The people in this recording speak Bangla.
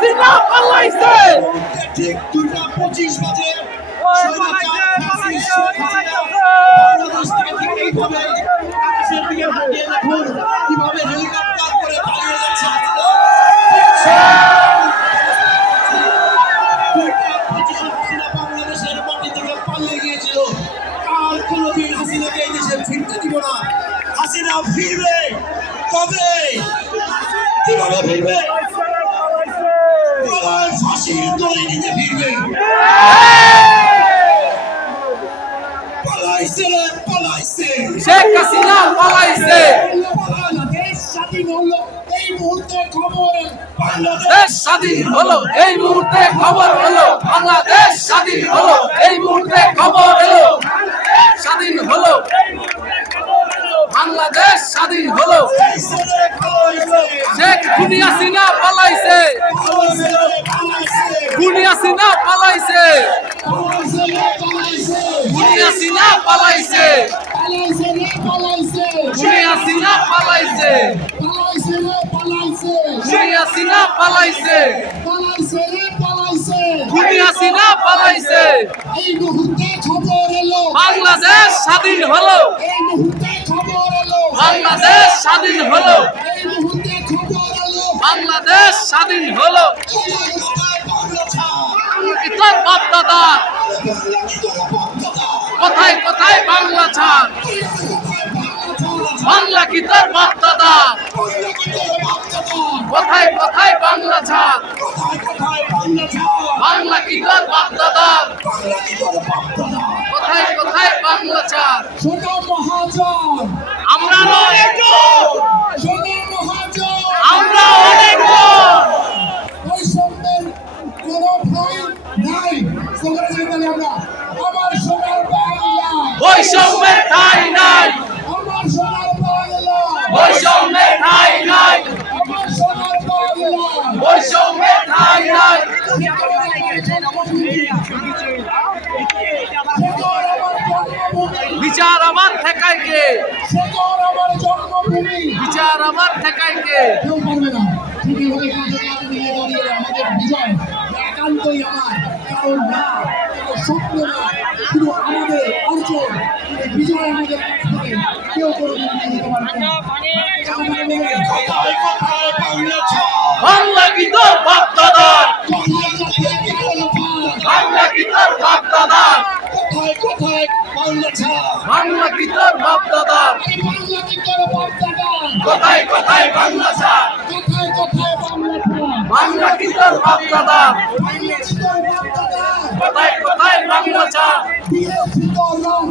হাসিনা পালাইছে ঠিক দুটা পঁচিশ বাজে। বাংলাদেশ থেকে এইভাবে আকাশের দিকে তাকিয়ে দেখুন কীভাবে হেলিকপ্টার করে পালিয়ে যাচ্ছে কোনোদিন হাসিনাকে এই দেশে ফিরতে দিব না হাসিনা ফিরবে কবে কীভাবে ফিরবে ফাঁসির দড়ি নিতে ফিরবে পালাইছে পালাইছে শেখ হাসিনা পালাইছে বাংলাদেশ স্বাধীন হলো, এই মুহূর্তে খবর বাংলাদেশ দেশ স্বাধীন হলো এই মুহূর্তে খবর হলো বাংলাদেশ স্বাধীন হলো এই মুহূর্তে খবর হলো স্বাধীন হলো। বাংলাদেশ স্বাধীন হলো। শেখ খুনি হাসিনা পালাইছে। পালাইছে রে পালাইছে। খুনি হাসিনা পালাইছে। পালাইছে রে পালাইছে। খুনি হাসিনা পালাইছে। পালাইছে রে পালাইছে। বাংলাদেশ স্বাধীন হলো। বাংলাদেশ স্বাধীন হলো। বাংলাদেশ স্বাধীন হলো। ইতার বাপ দাদা বাংলা কি করে বাংলা কোথায় কোথায় বাংলা ছাড়? বাংলা কি তোর বাপ দাদা বাংলা কি করে বাংলা কোথায় কোথায় বাংলা ছাড়? বাংলা কি তোর বাপ দাদা বাংলা কি করে বাংলা কোথায় কোথায় বাংলা ছাড়? আমরা অনেক সোনা মহাজন আমরা অনেক বৈষম্যের কোনো ভয় নাই। বৈষম্যের ঠাই নাই। আমার সোনার নাই। বিচার আমার ঠেকায় কে? বিচার আমার ঠেকায় কে? কেউ পারবে না একান্তই আমার কারণ না কোনো স্বপ্ন না শুধু আমাদের অর্জন বিজয় আমাদের কাছ থেকে কেউ কোথায় বাংলা ছাড়। বাংলা কি তোর বাপ দাদা কোথায় কোথায় বাংলা ছাড়। বাংলা কি তোর বাপ দাদা কোথায় কোথায় বাংলা কোথায় কোথায় কোথায় কোথায় বাংলা কি তোর বাপ দাদা কোথায় কোথায় বাংলা রং